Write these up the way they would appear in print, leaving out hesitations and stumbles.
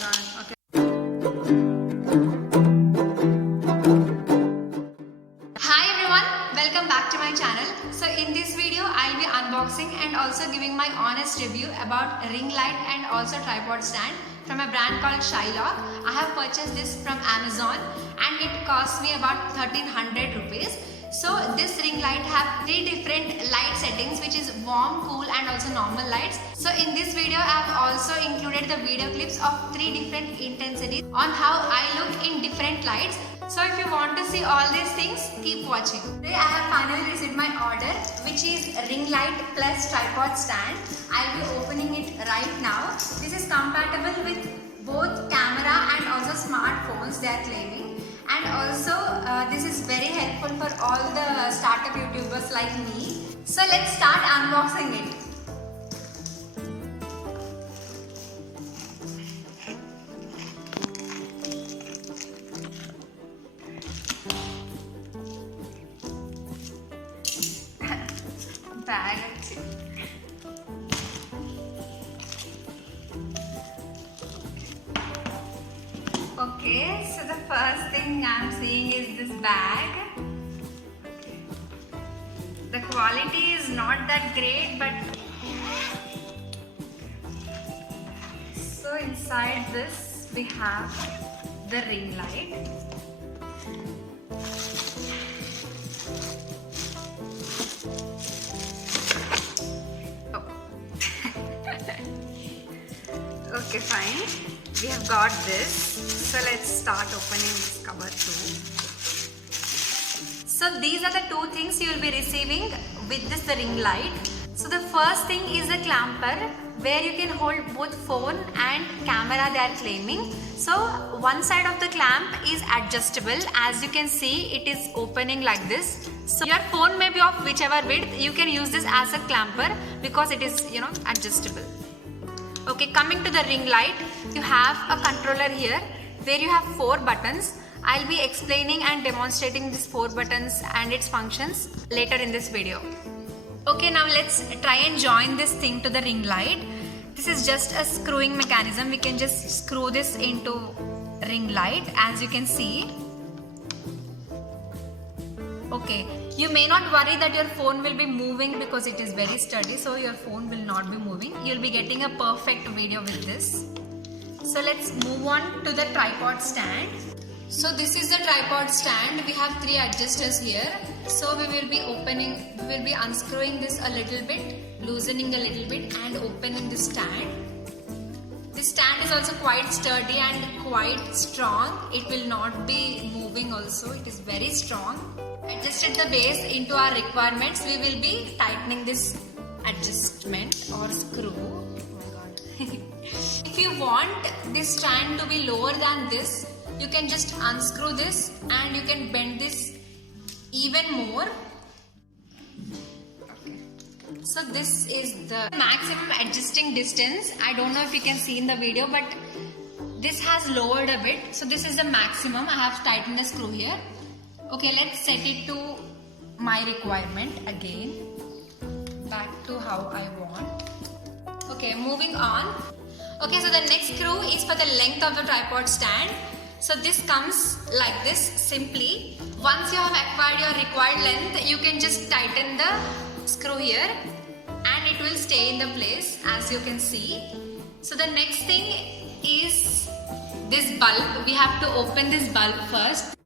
god. Okay. Hi everyone, welcome back to my channel. So in this video, I'll be unboxing and also giving my honest review about ring light and also tripod stand from a brand called Shylock. I have purchased this from Amazon and it cost me about 1300 rupees. So this ring light have 3 different light settings, which is warm, cool and also normal lights. So in this video I have also included the video clips of 3 different intensities on how I look in different lights. So if you want to see all these things, keep watching. Today I have finally received my order, which is ring light plus tripod stand. I'll be opening it right now. This is compatible with both camera and also smartphones, they are claiming. And also this is very helpful for all the startup YouTubers like me. So let's start unboxing it. Bag. Okay, so the first thing I'm seeing is this bag. Okay. The quality is not that great, but so inside this we have the ring light. Oh. Okay, fine. We have got this. So let's start opening this cover too. So these are the 2 things you will be receiving with this ring light. So the first thing is a clamper where you can hold both phone and camera, they are claiming. So one side of the clamp is adjustable. As you can see, it is opening like this. So your phone may be of whichever width, you can use this as a clamper because it is, adjustable. Okay, coming to the ring light, you have a controller here where you have 4 buttons. I'll be explaining and demonstrating these 4 buttons and its functions later in this video. Okay, now let's try and join this thing to the ring light. This is just a screwing mechanism. We can just screw this into ring light, as you can see. Okay, you may not worry that your phone will be moving because it is very sturdy, so your phone will not be moving. You'll be getting a perfect video with this. So let's move on to the tripod stand. So this is the tripod stand. We have 3 adjusters here. So we will be unscrewing this a little bit, loosening a little bit and opening the stand. This stand is also quite sturdy and quite strong. It will not be moving also. It is very strong. Adjusted the base into our requirements. We will be tightening this adjustment or screw. Oh my god. If you want this stand to be lower than this, you can just unscrew this and you can bend this even more. Okay. So this is the maximum adjusting distance. I don't know if you can see in the video, but this has lowered a bit. So this is the maximum. I have tightened the screw here. Okay, let's set it to my requirement again. Back to how I want. Okay, moving on. Okay, so the next screw is for the length of the tripod stand. So this comes like this simply. Once you have acquired your required length, you can just tighten the screw here and it will stay in the place, as you can see. So the next thing is this bulb. We have to open this bulb first.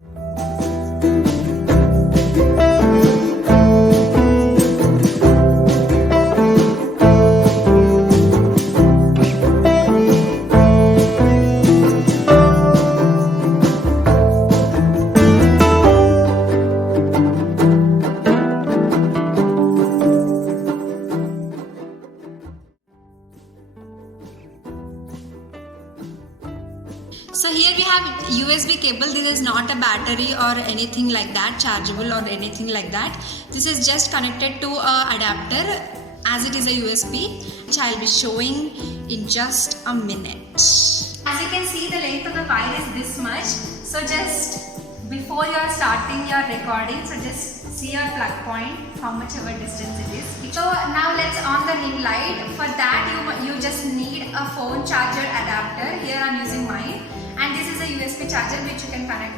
So here we have USB cable. This is not a battery or anything like that, chargeable or anything like that. This is just connected to a adapter, as it is a USB, which I'll be showing in just a minute. As you can see, the length of the wire is this much. So just before you are starting your recording, so just see your plug point, how much ever distance it is. So now let's on the ring light. For that you just need a phone phone charger adapter. Here I'm using mine, and this is a USB charger which you can connect,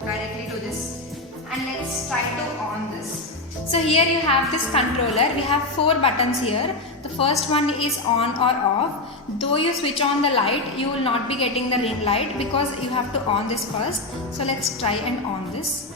directly to this. And let's try to on this. So here you have this controller. We have 4 buttons here. The first one is on or off. Though you switch on the light, you will not be getting the ring light because you have to on this first. So let's try and on this.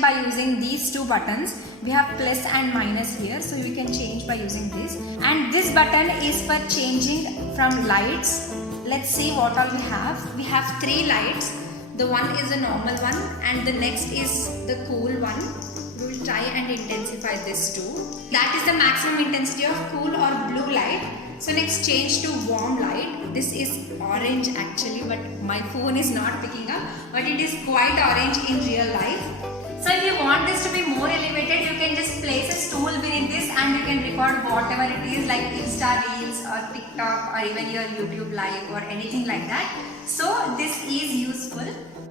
By using these 2 buttons. We have plus and minus here, so you can change by using this. And this button is for changing from lights. Let's see what all we have. We have 3 lights. The one is a normal one and the next is the cool one. We will try and intensify this too. That is the maximum intensity of cool or blue light. So next change to warm light. This is orange actually, but my phone is not picking up, but it is quite orange in real life. So if you want this to be more elevated, you can just place a stool beneath this and you can record whatever it is, like Insta Reels or TikTok or even your YouTube live or anything like that. So this is useful.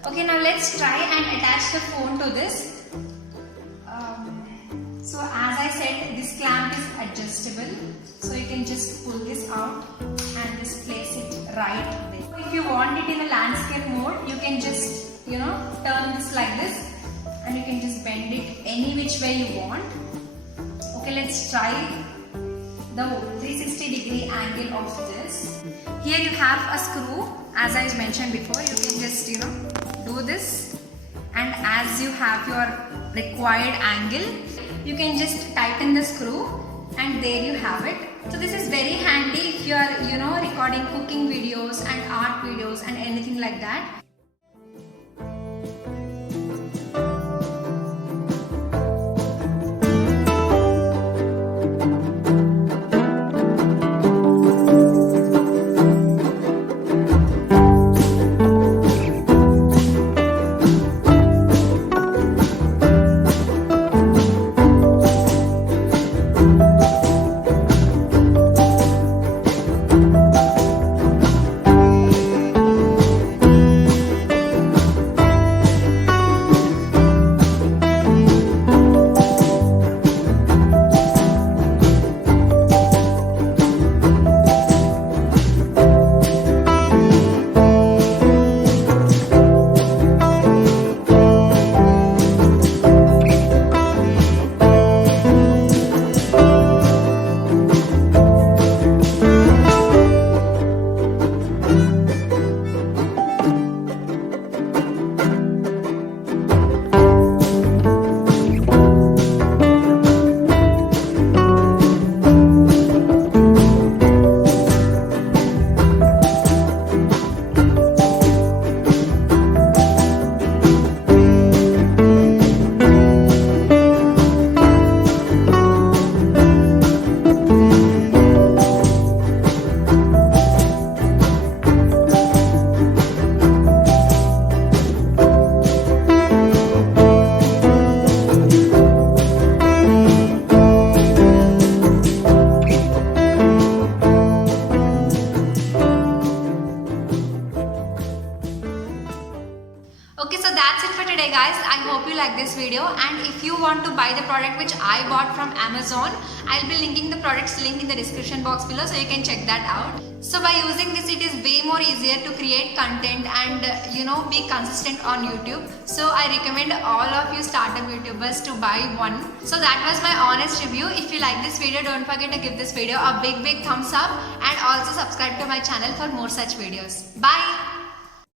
Okay, now let's try and attach the phone to this. So as I said, this clamp is adjustable. So you can just pull this out and just place it right there. If you want it in a landscape mode, you can just, turn this like this. And you can just bend it any which way you want. Okay, let's try the 360-degree angle of this. Here you have a screw. As I mentioned before, you can just do this, and as you have your required angle, you can just tighten the screw, and there you have it. So this is very handy if you are recording cooking videos and art videos and anything like that. Okay, so that's it for today guys. I hope you like this video, and if you want to buy the product which I bought from Amazon, I'll be linking the product's link in the description box below, so you can check that out. So by using this, it is way more easier to create content and be consistent on YouTube. So I recommend all of you startup YouTubers to buy one. So that was my honest review. If you like this video, don't forget to give this video a big thumbs up, and also subscribe to my channel for more such videos. Bye.